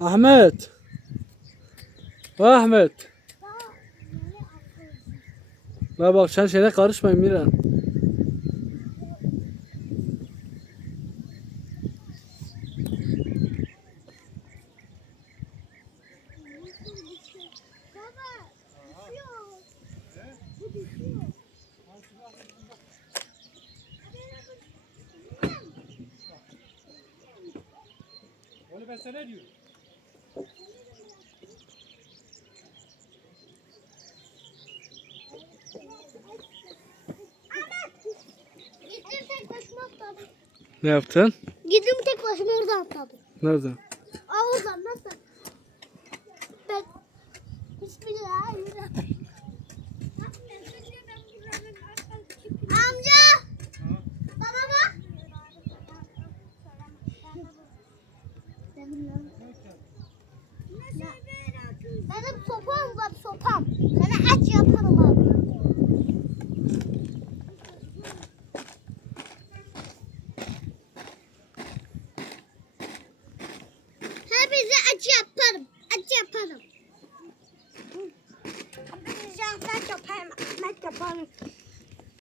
Ahmet. Ahmet. La bak sen şeyine karışmayın Miran. Baba, düşüyor. Bu düşüyor. Başıma atladım. Ne yaptın? Gittim tek başıma oradan atladım. Nereden? Aa oradan nasıl? Ben... Bismillahirrahmanirrahim. Benim sopam var sopam. Sana aç yaparım abi. Hepinize aç yaparım. Aç yaparım. Hepinize aç yaparım. Aç yaparım.